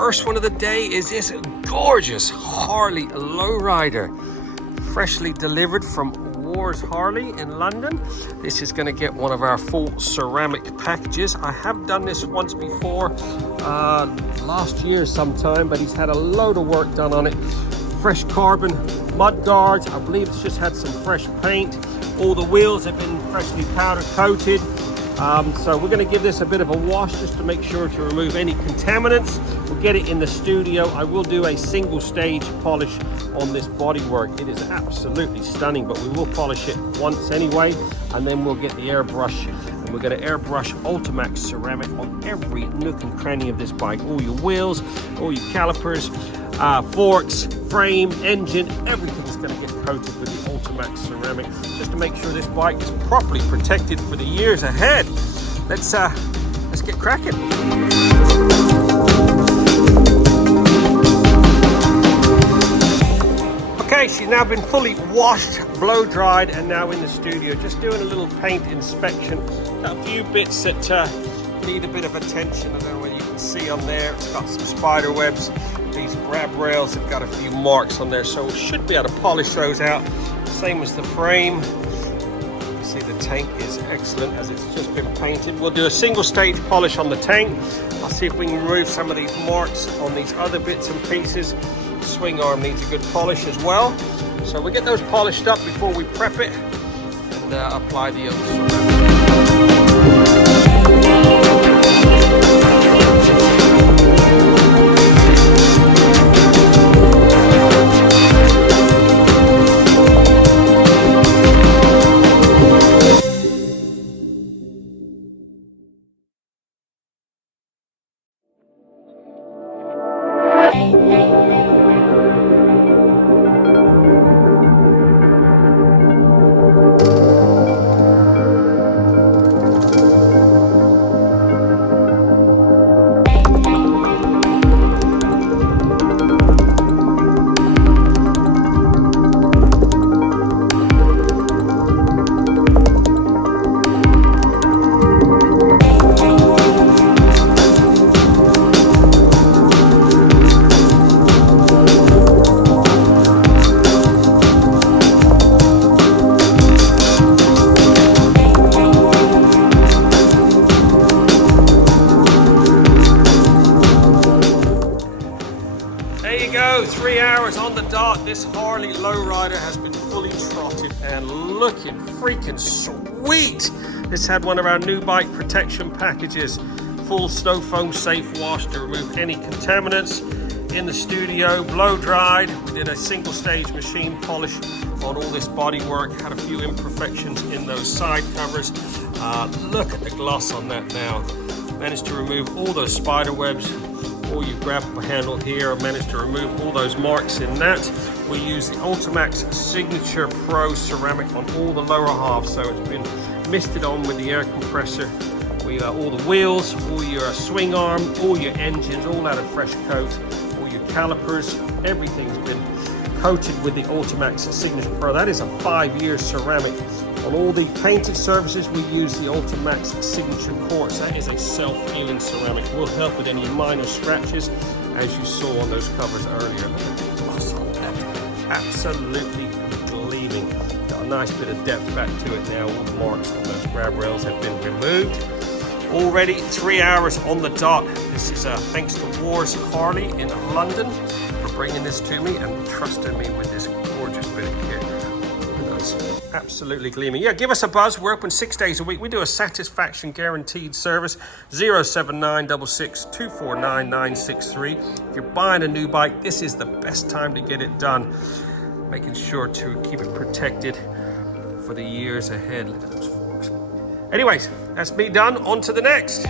first one of the day is this gorgeous Harley lowrider, freshly delivered from Warr's Harley in London. This is going to get one of our full ceramic packages. I have done this once before, last year sometime, but he's had a load of work done on it. Fresh carbon mud guards. I believe it's just had some fresh paint. All the wheels have been freshly powder coated. So we're going to give this a bit of a wash just to make sure to remove any contaminants. We'll get it in the studio. I will do a single stage polish on this bodywork. It is absolutely stunning, but we will polish it once anyway, and then we'll get the airbrush, and we're going to airbrush Ultimaxx ceramic on every nook and cranny of this bike. All your wheels, all your calipers, forks, frame, engine, everything's going to get coated with the Ultimaxx ceramic just to make sure this bike is properly protected for the years ahead. Let's get cracking. Okay, she's now been fully washed, blow dried, and now in the studio just doing a little paint inspection. Got a few bits that need a bit of attention. I don't know whether you can see on there. It's got some spider webs. These grab rails have got a few marks on there, so we should be able to polish those out. Same as the frame. You see the tank is excellent as it's just been painted. We'll do a single stage polish on the tank. I'll see if we can remove some of these marks on these other bits and pieces. The swing arm needs a good polish as well. So we'll get those polished up before we prep it and apply the ceramic. There you go, 3 hours on the dot. This Harley lowrider has been fully trotted and looking freaking sweet. This had one of our new bike protection packages, full snow foam safe wash to remove any contaminants. In the studio, blow dried. We did a single stage machine polish on all this bodywork. Had a few imperfections in those side covers. Look at the gloss on that now. Managed to remove all those spider webs. All your grab handle here, I managed to remove all those marks in that. We use the Ultimaxx Signature Pro ceramic on all the lower half, so it's been misted on with the air compressor. We all the wheels, all your swing arm, all your engines, all out of fresh coat, all your calipers, everything's been coated with the Ultimaxx Signature Pro. That is a 5-year ceramic. On all the painted surfaces, we use the Ultimaxx Signature Quartz. That is a self-healing ceramic. Will help with any minor scratches, as you saw on those covers earlier. Look at the gloss on that. Absolutely gleaming. Got a nice bit of depth back to it now. All the marks on those grab rails have been removed. Already 3 hours on the dot. This is thanks to Warr's Harley in London for bringing this to me and trusting me with this gorgeous bit of kit. Absolutely gleaming. Yeah, give us a buzz. We're open 6 days a week. We do a satisfaction guaranteed service. 07966 249 963. If you're buying a new bike, this is the best time to get it done. Making sure to keep it protected for the years ahead. Look at those forks. Anyways, that's me done. On to the next.